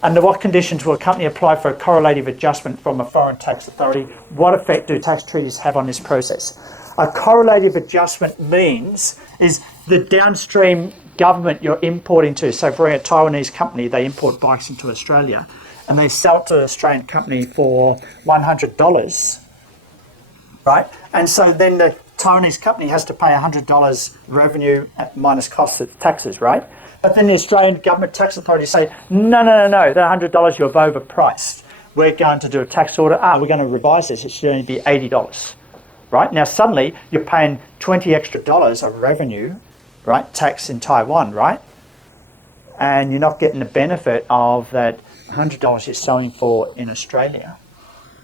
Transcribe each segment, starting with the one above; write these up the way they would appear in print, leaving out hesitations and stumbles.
Under what conditions will a company apply for a correlative adjustment from a foreign tax authority? What effect do tax treaties have on this process? A correlative adjustment means is the downstream government you're importing to. So for a Taiwanese company, they import bikes into Australia and they sell it to an Australian company for $100, right? And so then the Taiwanese company has to pay $100 revenue minus costs of taxes, right? But then the Australian government tax authorities say, no, that $100 you've overpriced. We're going to do a tax order. We're going to revise this. It should only be $80, right? Now suddenly you're paying $20 extra of revenue, right? Tax in Taiwan, right? And you're not getting the benefit of that $100 you're selling for in Australia.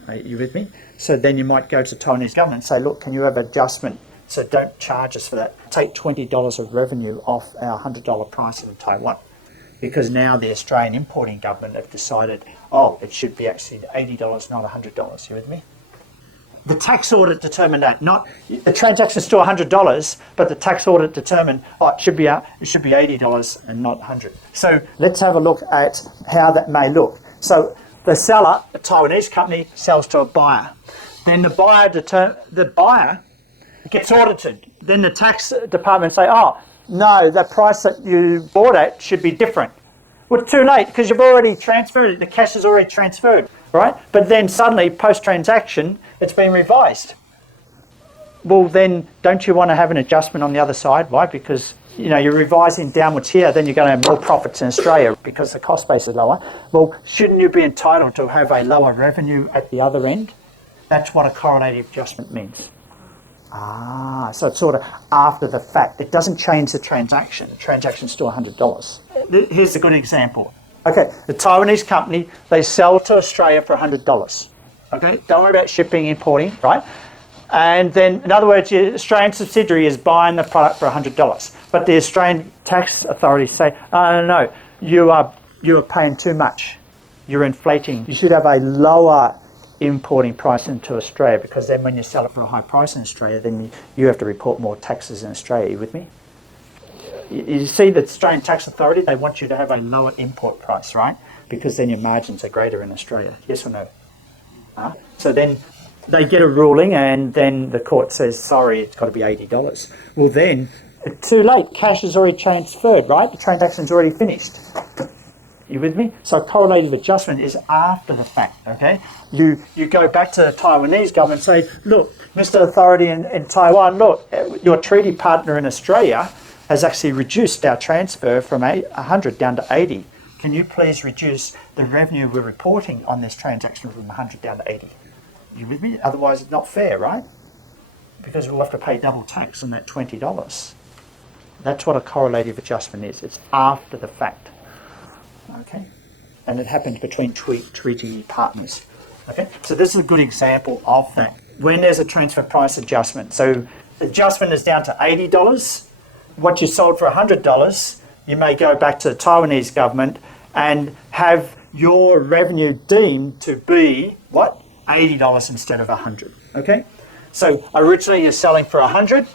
Are you with me? So then you might go to the Taiwanese government and say, look, can you have adjustment? So don't charge us for that. Take $20 of revenue off our $100 price in Taiwan. Because now the Australian importing government have decided, it should be actually $80, not $100. You with me? The tax audit determined that. Not the transaction's still $100, but the tax audit determined, it should be $80 and not $100. So let's have a look at how that may look. So the seller, a Taiwanese company, sells to a buyer. Then the buyer gets audited. Then the tax department say, no, the price that you bought at should be different. Well, it's too late because you've already transferred it. The cash is already transferred, right? But then suddenly, post-transaction, it's been revised. Well, then don't you want to have an adjustment on the other side? Why? Because you're revising downwards here, then you're going to have more profits in Australia because the cost base is lower. Well, shouldn't you be entitled to have a lower revenue at the other end? That's what a correlative adjustment means. So it's sort of after the fact. It doesn't change the transaction. The transaction's still $100. Here's a good example. Okay, the Taiwanese company, they sell to Australia for $100. Okay, don't worry about shipping, importing, right? And then, in other words, your Australian subsidiary is buying the product for $100. But the Australian tax authorities say, no, you are paying too much. You're inflating. You should have a lower importing price into Australia, because then when you sell it for a high price in Australia, then you have to report more taxes in Australia. Are you with me? You see the Australian tax authority, they want you to have a lower import price, right? Because then your margins are greater in Australia. Yes or no? So then they get a ruling and then the court says, sorry, it's got to be $80. Well then, it's too late. Cash is already transferred, right? The transaction's already finished. You with me? So correlative adjustment is after the fact, okay? You go back to the Taiwanese government and say, look, Mr. Authority in Taiwan, look, your treaty partner in Australia has actually reduced our transfer from 100 down to 80. Can you please reduce the revenue we're reporting on this transaction from 100 down to 80? You with me? Otherwise it's not fair, right? Because we'll have to pay double tax on that $20. That's what a correlative adjustment is. It's after the fact. Okay, and it happens between treaty partners. Okay, so this is a good example of that. When there's a transfer price adjustment, so the adjustment is down to $80. What you sold for $100, you may go back to the Taiwanese government and have your revenue deemed to be what? $80 instead of $100. Okay, so originally you're selling for $100.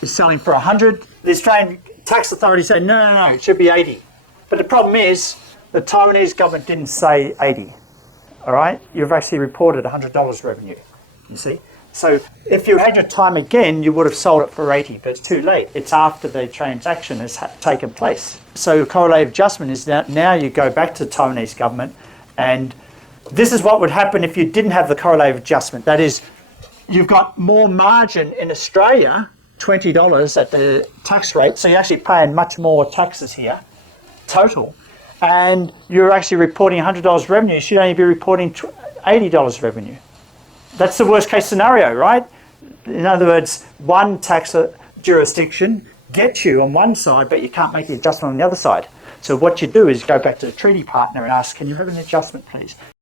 You're selling for $100. The Australian tax authority said, no, it should be 80. But the problem is, the Taiwanese government didn't say 80. All right? You've actually reported $100 revenue, you see? So if you had your time again, you would have sold it for 80, but it's too late. It's after the transaction has taken place. So correlative adjustment is now you go back to the Taiwanese government, and this is what would happen if you didn't have the correlative adjustment. That is, you've got more margin in Australia, $20 at the tax rate, so you're actually paying much more taxes here, total, and you're actually reporting $100 revenue. You should only be reporting $80 revenue. That's the worst case scenario, right? In other words, one tax jurisdiction gets you on one side, but you can't make the adjustment on the other side. So what you do is go back to the treaty partner and ask, can you have an adjustment, please?